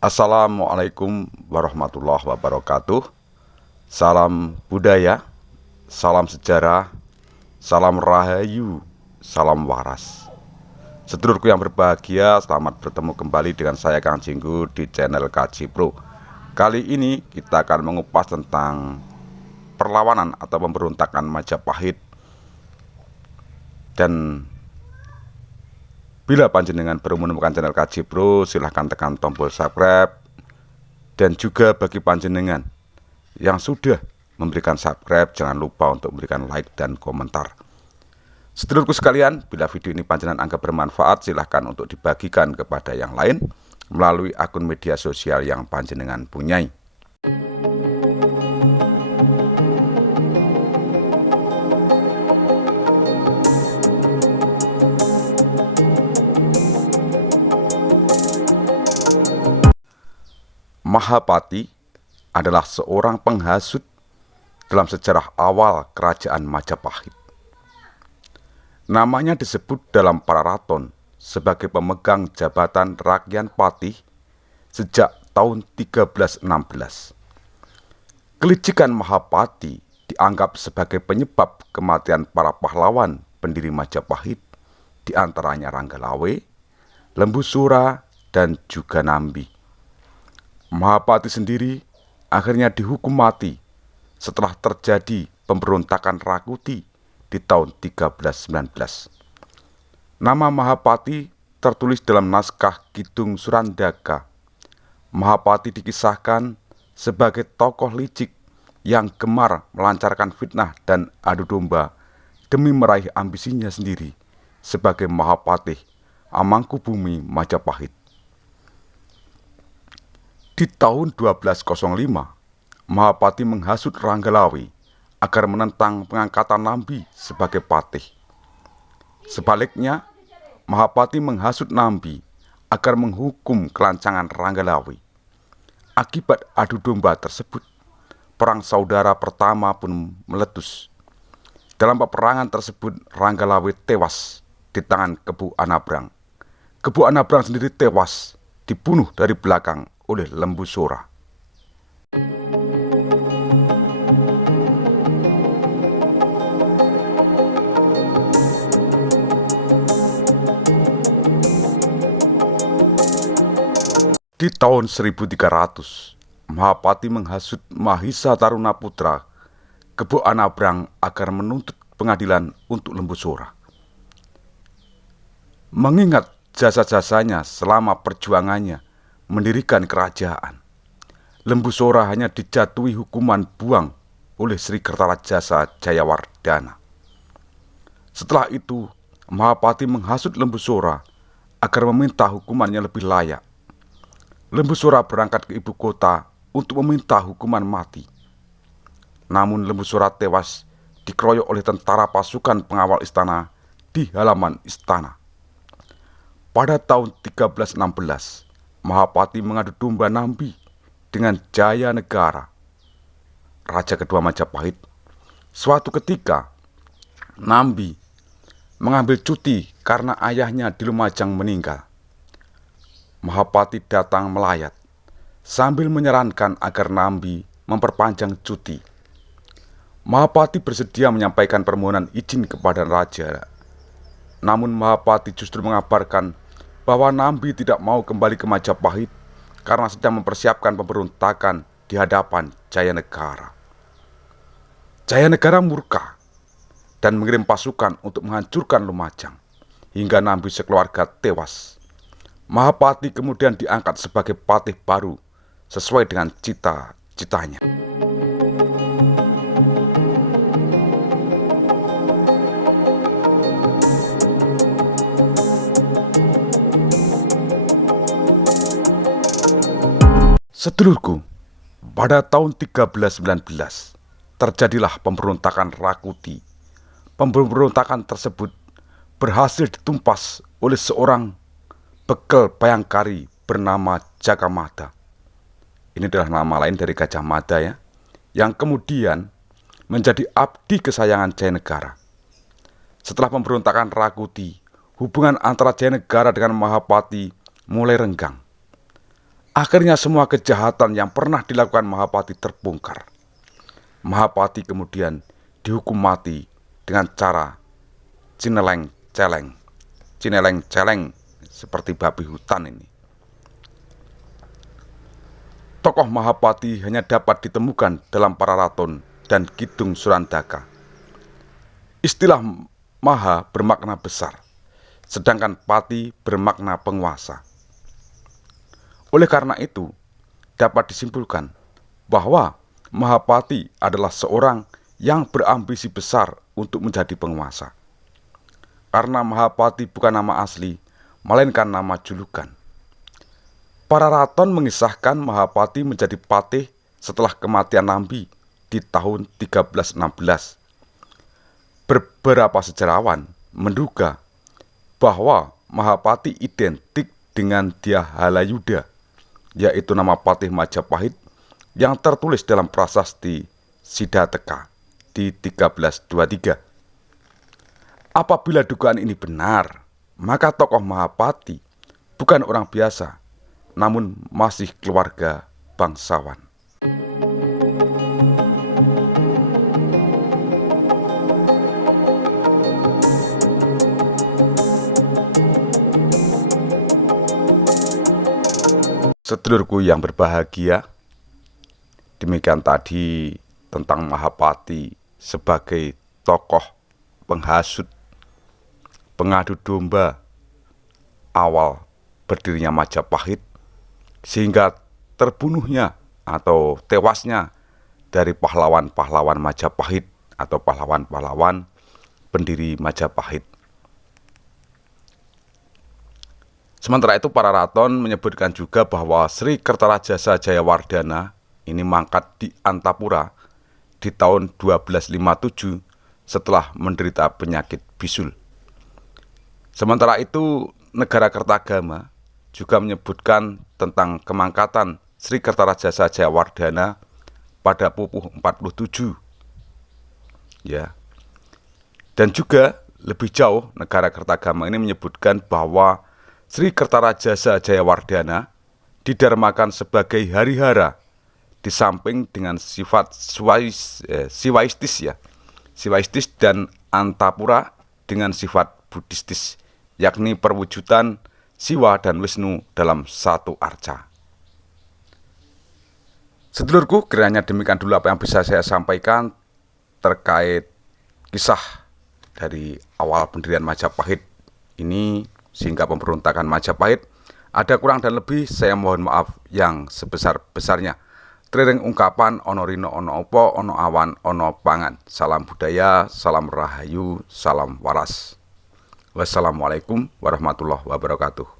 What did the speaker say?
Assalamualaikum warahmatullahi wabarakatuh. Salam budaya, salam sejarah, salam rahayu, salam waras. Sedulurku yang berbahagia, selamat bertemu kembali dengan saya Kang Jinggu di channel Kaji Pro. Kali ini kita akan mengupas tentang perlawanan atau pemberontakan Majapahit. Dan bila panjenengan baru menemukan channel Kaji Pro, silahkan tekan tombol subscribe. Dan juga bagi panjenengan yang sudah memberikan subscribe, jangan lupa untuk memberikan like dan komentar. Sedulurku sekalian, bila video ini panjenengan anggap bermanfaat, silahkan untuk dibagikan kepada yang lain melalui akun media sosial yang panjenengan punyai. Mahapati adalah seorang penghasut dalam sejarah awal kerajaan Majapahit. Namanya disebut dalam Pararaton sebagai pemegang jabatan Rakyan Patih sejak tahun 1316. Kelicikan Mahapati dianggap sebagai penyebab kematian para pahlawan pendiri Majapahit, di antaranya Ranggalawe, Lembu Sura, dan juga Nambi. Mahapati sendiri akhirnya dihukum mati setelah terjadi pemberontakan Rakuti di tahun 1319. Nama Mahapati tertulis dalam naskah Kidung Surandaka. Mahapati dikisahkan sebagai tokoh licik yang gemar melancarkan fitnah dan adu domba demi meraih ambisinya sendiri sebagai Mahapatih Amangkubumi Majapahit. Di tahun 1205, Mahapati menghasut Ranggalawe agar menentang pengangkatan Nambi sebagai patih. Sebaliknya, Mahapati menghasut Nambi agar menghukum kelancangan Ranggalawe. Akibat adu domba tersebut, perang saudara pertama pun meletus. Dalam peperangan tersebut, Ranggalawe tewas di tangan Kebu Anabrang. Kebu Anabrang sendiri tewas dibunuh dari belakang oleh Lembu Sura. Di tahun 1300, Mahapati menghasut Mahisa Taruna Putra Kebu Anabrang agar menuntut pengadilan untuk Lembu Sura. Mengingat jasa-jasanya selama perjuangannya mendirikan kerajaan, Lembu Sura hanya dijatuhi hukuman buang oleh Sri Kertarajasa Jayawardana. Setelah itu, Mahapati menghasut Lembu Sura agar meminta hukumannya lebih layak. Lembu Sura berangkat ke ibu kota untuk meminta hukuman mati. Namun Lembu Sura tewas dikeroyok oleh tentara pasukan pengawal istana di halaman istana. Pada tahun 1316, Mahapati mengadu domba Nambi dengan Jaya Negara, raja kedua Majapahit. Suatu ketika, Nambi mengambil cuti karena ayahnya di Lumajang meninggal. Mahapati datang melayat sambil menyarankan agar Nambi memperpanjang cuti. Mahapati bersedia menyampaikan permohonan izin kepada raja. Namun Mahapati justru mengabarkan bahwa Nambi tidak mau kembali ke Majapahit karena sedang mempersiapkan pemberontakan di hadapan Jaya Negara. Jaya Negara murka dan mengirim pasukan untuk menghancurkan Lumajang hingga Nambi sekeluarga tewas. Mahapati kemudian diangkat sebagai patih baru sesuai dengan cita-citanya. Sedulurku, pada tahun 1319 terjadilah pemberontakan Rakuti. Pemberontakan tersebut berhasil ditumpas oleh seorang bekel Bayangkari bernama Jagamada. Ini adalah nama lain dari Gajah Mada ya, yang kemudian menjadi abdi kesayangan Jaya Negara. Setelah pemberontakan Rakuti, hubungan antara Jaya Negara dengan Mahapati mulai renggang. Akhirnya semua kejahatan yang pernah dilakukan Mahapati terbongkar. Mahapati kemudian dihukum mati dengan cara cineleng-celeng. Cineleng-celeng seperti babi hutan ini. Tokoh Mahapati hanya dapat ditemukan dalam Pararaton dan Kidung Surandaka. Istilah Maha bermakna besar, sedangkan Pati bermakna penguasa. Oleh karena itu, dapat disimpulkan bahwa Mahapati adalah seorang yang berambisi besar untuk menjadi penguasa. Karena Mahapati bukan nama asli, melainkan nama julukan. Pararaton mengisahkan Mahapati menjadi patih setelah kematian Nambi di tahun 1316. Beberapa sejarawan menduga bahwa Mahapati identik dengan Dyahalayuda, yaitu nama patih Majapahit yang tertulis dalam prasasti Siddhateka di 1323. Apabila dugaan ini benar, maka tokoh Mahapati bukan orang biasa, namun masih keluarga bangsawan. Sedulurku yang berbahagia, demikian tadi tentang Mahapati sebagai tokoh penghasut, pengadu domba awal berdirinya Majapahit, sehingga terbunuhnya atau tewasnya dari pahlawan-pahlawan Majapahit atau pahlawan-pahlawan pendiri Majapahit. Sementara itu Pararaton menyebutkan juga bahwa Sri Kertarajasa Jayawardhana ini mangkat di Antapura di tahun 1257 setelah menderita penyakit bisul. Sementara itu negara Kertagama juga menyebutkan tentang kemangkatan Sri Kertarajasa Jayawardhana pada pupuh 47. Ya. Dan juga lebih jauh negara Kertagama ini menyebutkan bahwa Sri Kertarajasa Jayawardhana didarmakan sebagai harihara di samping dengan sifat siwaistis dan Antapura dengan sifat buddhistis, yakni perwujudan Siwa dan Wisnu dalam satu arca. Sedulurku, kiranya demikian dulu apa yang bisa saya sampaikan terkait kisah dari awal pendirian Majapahit ini sehingga pemberontakan Majapahit. Ada kurang dan lebih, saya mohon maaf yang sebesar-besarnya. Trering ungkapan ono rino ono opo ono awan ono pangan. Salam budaya, salam rahayu, salam waras. Wassalamualaikum warahmatullahi wabarakatuh.